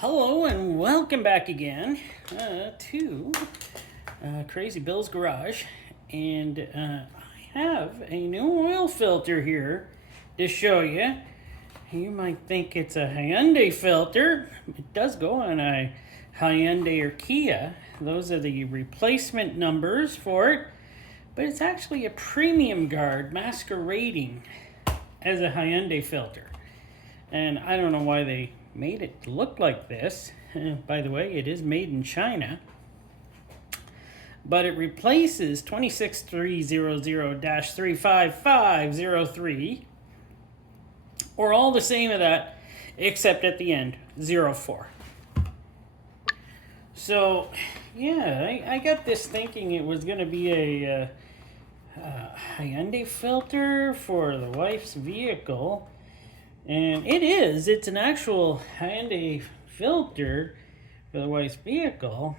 Hello and welcome back again to Crazy Bill's Garage. And I have a new oil filter here to show you. You might think it's a Hyundai filter. It does go on a Hyundai or Kia. Those are the replacement numbers for it. But it's actually a premium guard masquerading as a Hyundai filter. And I don't know why they made it look like this. By the way, it is made in China. But it replaces 26300-35503, or all the same of that, except at the end, 04. So, yeah, I got this thinking it was going to be a Hyundai filter for the wife's vehicle. And it is. It's an actual Hyundai filter for the wife's vehicle.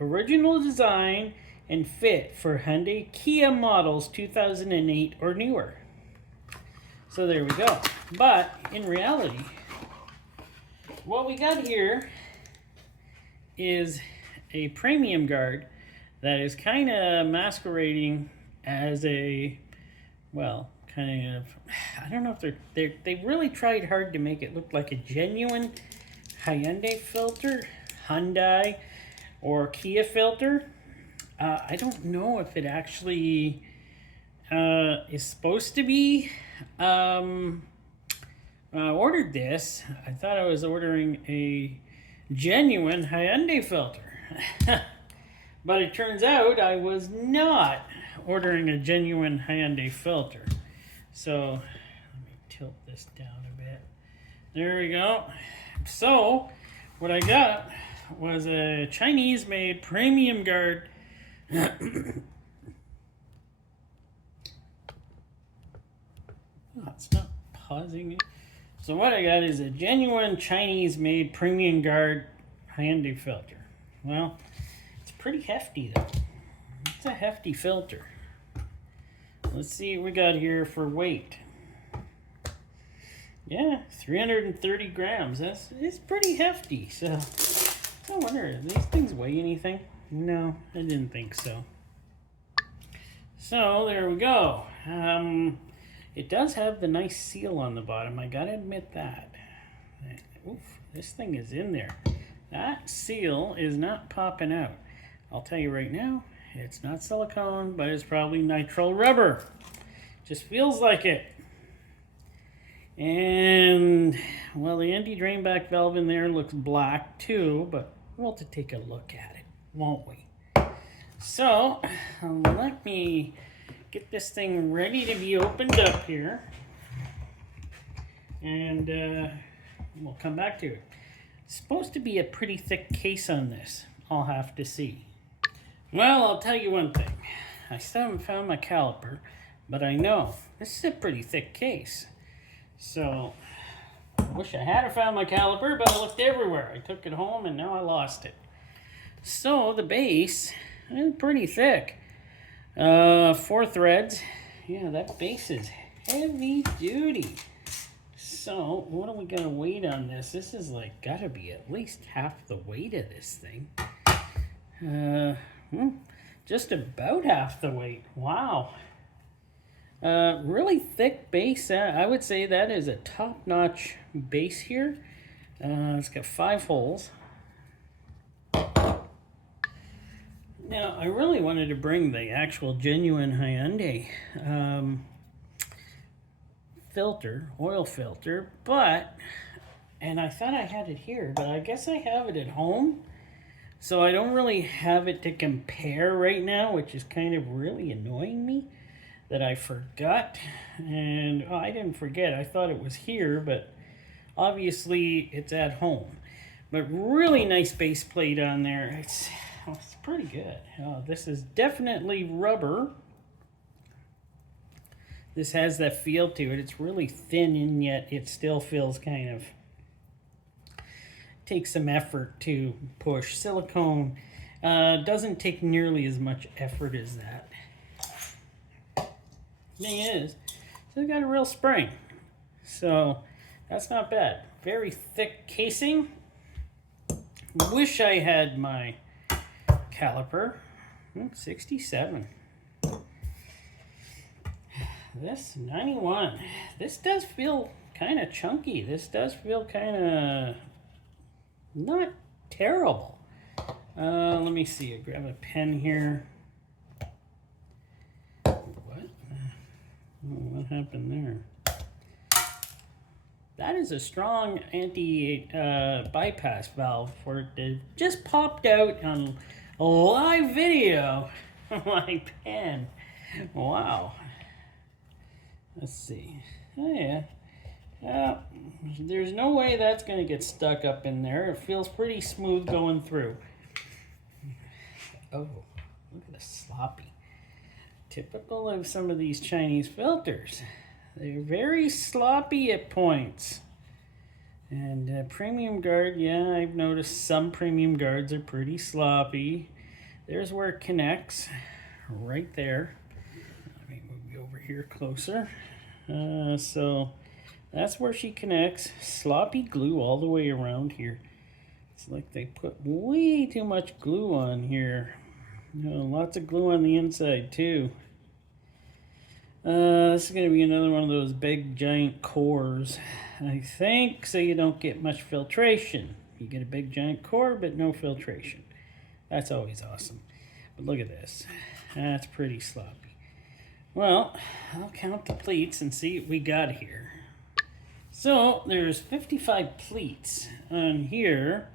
Original design and fit for Hyundai Kia models 2008 or newer. So there we go. But in reality, what we got here is a premium guard that is kind of masquerading as a, well, kind of, I don't know if they really tried hard to make it look like a genuine Hyundai filter, Hyundai or Kia filter. I don't know if it actually is supposed to be. When I ordered this, I thought I was ordering a genuine Hyundai filter. But it turns out I was not ordering a genuine Hyundai filter. So, let me tilt this down a bit. There we go. So, what I got was a Chinese-made premium guard. Oh, it's not pausing it. So what I got is a genuine Chinese-made premium guard Hyundai filter. Well, it's pretty hefty though. It's a hefty filter. Let's see what we got here for weight. Yeah, 330 grams. It's pretty hefty. So I wonder, do these things weigh anything? No, I didn't think so. So there we go. It does have the nice seal on the bottom. I gotta admit that. Oof, this thing is in there. That seal is not popping out. I'll tell you right now, it's not silicone, but it's probably nitrile rubber. Just feels like it. And, well, the anti-drainback valve in there looks black too, but we'll have to take a look at it, won't we? So, let me get this thing ready to be opened up here. And we'll come back to it. It's supposed to be a pretty thick case on this, I'll have to see. Well, I'll tell you one thing. I still haven't found my caliper, but I know this is a pretty thick case. So, I wish I had found my caliper, but I looked everywhere. I took it home and now I lost it. So, the base is pretty thick. 4 threads. Yeah, that base is heavy duty. So, what do we got to weight on this? This is like, gotta be at least half the weight of this thing. Just about half the weight. Wow. Really thick base. I would say that is a top-notch base here. It's got 5 holes. Now, I really wanted to bring the actual genuine Hyundai filter, oil filter, and I thought I had it here, but I guess I have it at home. So I don't really have it to compare right now, which is kind of really annoying me that I forgot. And I didn't forget, I thought it was here, but obviously it's at home. But really nice base plate on there. It's pretty good. Oh, this is definitely rubber. This has that feel to it. It's really thin, and yet it still feels kind of, takes some effort to push. Silicone doesn't take nearly as much effort as that. Thing is, so it's got a real spring. So that's not bad. Very thick casing. Wish I had my caliper. 67. This 91. This does feel kind of chunky. This does feel kind of not terrible. Let me see. I grab a pen here. What? What happened there? That is a strong anti-bypass valve for it to just popped out on a live video on my pen. Wow. Let's see. Oh yeah. There's no way that's going to get stuck up in there. It feels pretty smooth going through. Oh, look at the sloppy. Typical of some of these Chinese filters. They're very sloppy at points. And premium guard, yeah, I've noticed some premium guards are pretty sloppy. There's where it connects, right there. Let me move you over here closer. So that's where she connects. Sloppy glue all the way around here. It's like they put way too much glue on here. Lots of glue on the inside too. This is going to be another one of those big giant cores, I think, so you don't get much filtration. You get a big giant core, but no filtration. That's always awesome. But look at this. That's pretty sloppy. Well, I'll count the pleats and see what we got here. So, there's 55 pleats on here,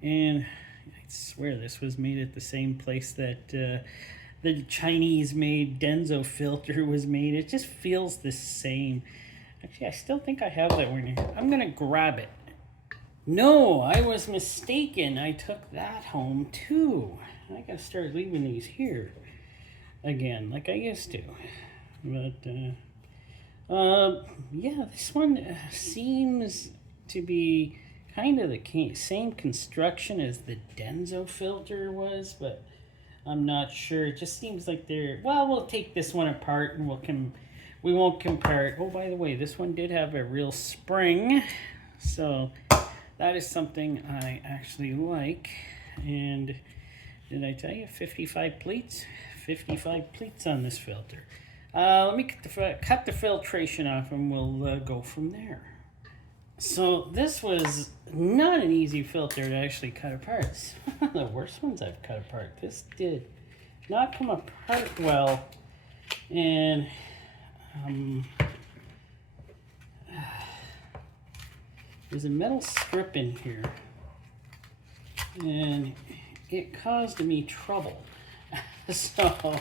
and I swear this was made at the same place that the Chinese-made Denso filter was made. It just feels the same. Actually, I still think I have that one here. I'm gonna grab it. No, I was mistaken. I took that home too. I gotta start leaving these here again, like I used to. But yeah, this one seems to be kind of the same construction as the Denso filter was, but I'm not sure. It just seems like they're... Well, we'll take this one apart and we won't compare it. Oh, by the way, this one did have a real spring. So that is something I actually like. And did I tell you 55 pleats? 55 pleats on this filter. Let me cut the filtration off and we'll go from there. So this was not an easy filter to actually cut apart. It's one of the worst ones I've cut apart. This did not come apart well. And there's a metal strip in here. And it caused me trouble. So,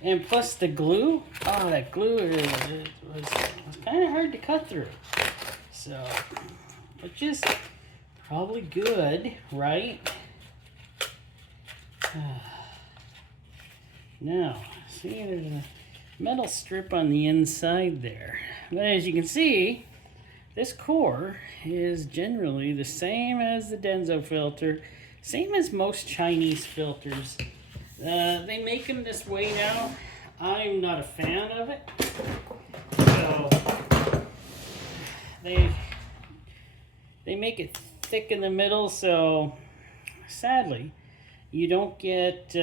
and plus the glue, oh, that glue was kind of hard to cut through. So, which is probably good, right? Now, see, there's a metal strip on the inside there. But as you can see, this core is generally the same as the Denso filter, same as most Chinese filters. They make them this way now. I'm not a fan of it. So they make it thick in the middle, so sadly you don't get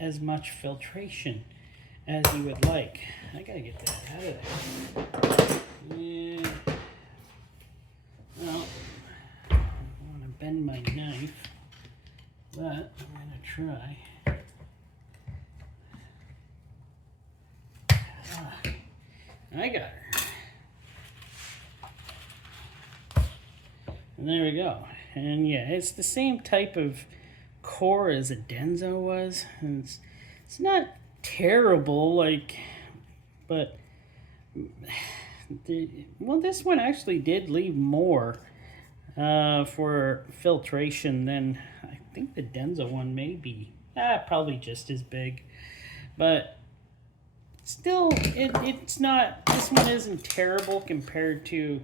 as much filtration as you would like. I gotta get that out of there. Yeah. Well, I want to bend my knife, but I'm gonna try. I got her. And there we go. And yeah, it's the same type of core as a Denso was. And it's not terrible, like, but well, this one actually did leave more for filtration than I think the Denso one may be. Probably just as big, but still, it's not. This one isn't terrible compared to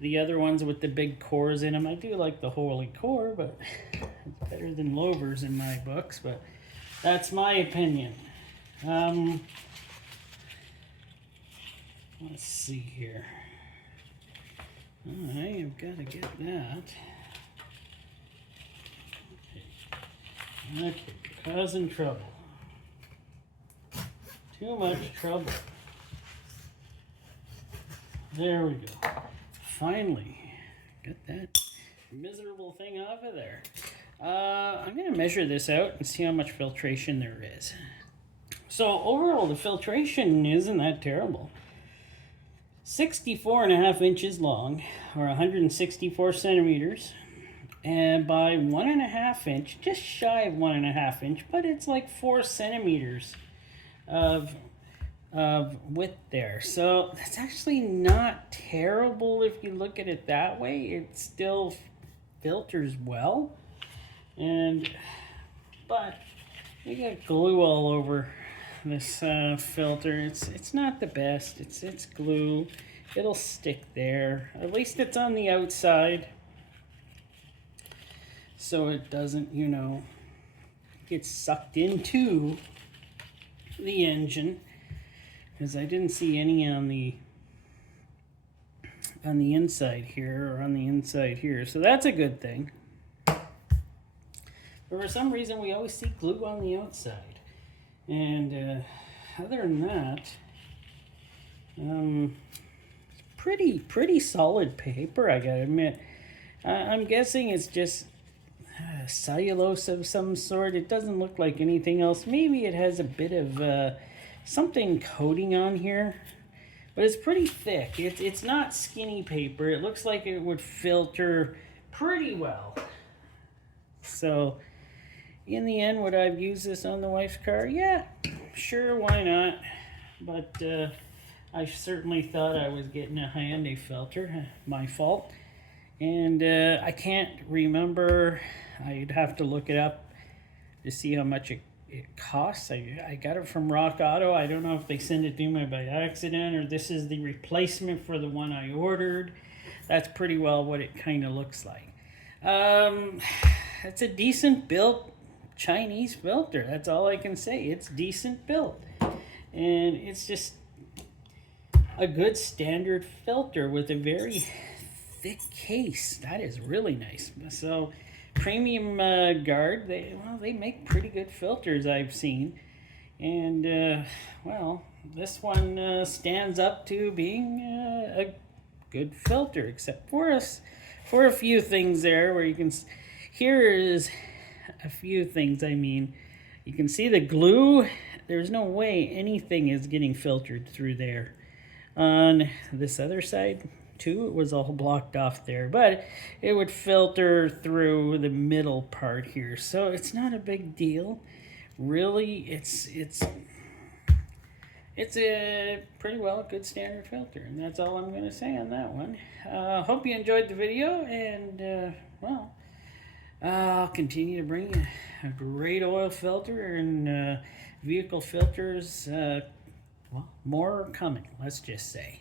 the other ones with the big cores in them. I do like the Holy core, but it's better than Louvers in my books. But that's my opinion. Let's see here. I have got to get that. Okay, causing trouble. Too much trouble. There we go. Finally, get that miserable thing off of there. I'm going to measure this out and see how much filtration there is. So overall, the filtration isn't that terrible. 64.5 inches long, or 164 centimeters, and by 1.5 inch, just shy of 1.5 inch, but it's like 4 centimeters of width there. So that's actually not terrible if you look at it that way. It still filters well, but you got glue all over this filter. It's not the best. It's glue. It'll stick there. At least it's on the outside, so it doesn't, you know, get sucked into the engine. Because I didn't see any on the inside here, or on the inside here, so that's a good thing. But for some reason, we always see glue on the outside. And other than that, pretty solid paper, I gotta admit. I'm guessing it's just cellulose of some sort. It doesn't look like anything else. Maybe it has a bit of something coating on here, but it's pretty thick. It's not skinny paper. It looks like it would filter pretty well. So in the end, would I have used this on the wife's car? Yeah, sure, why not? But I certainly thought I was getting a Hyundai filter. My fault. And I can't remember. I'd have to look it up to see how much it costs. I got it from Rock Auto. I don't know if they sent it to me by accident, or this is the replacement for the one I ordered. That's pretty well what it kind of looks like. It's a decent built Chinese filter. That's all I can say. It's decent built, and it's just a good standard filter with a very thick case. That is really nice. So Premium Guard, they make pretty good filters, I've seen, and well, this one stands up to being a good filter, except for a few things there where you can. Here is a few things. I mean, you can see the glue. There's no way anything is getting filtered through there. On this other side too, it was all blocked off there, but it would filter through the middle part here, so it's not a big deal really. It's a pretty well good standard filter, and that's all I'm going to say on that one. Hope you enjoyed the video, and well, I'll continue to bring you a great oil filter and vehicle filters. Well, more are coming, let's just say.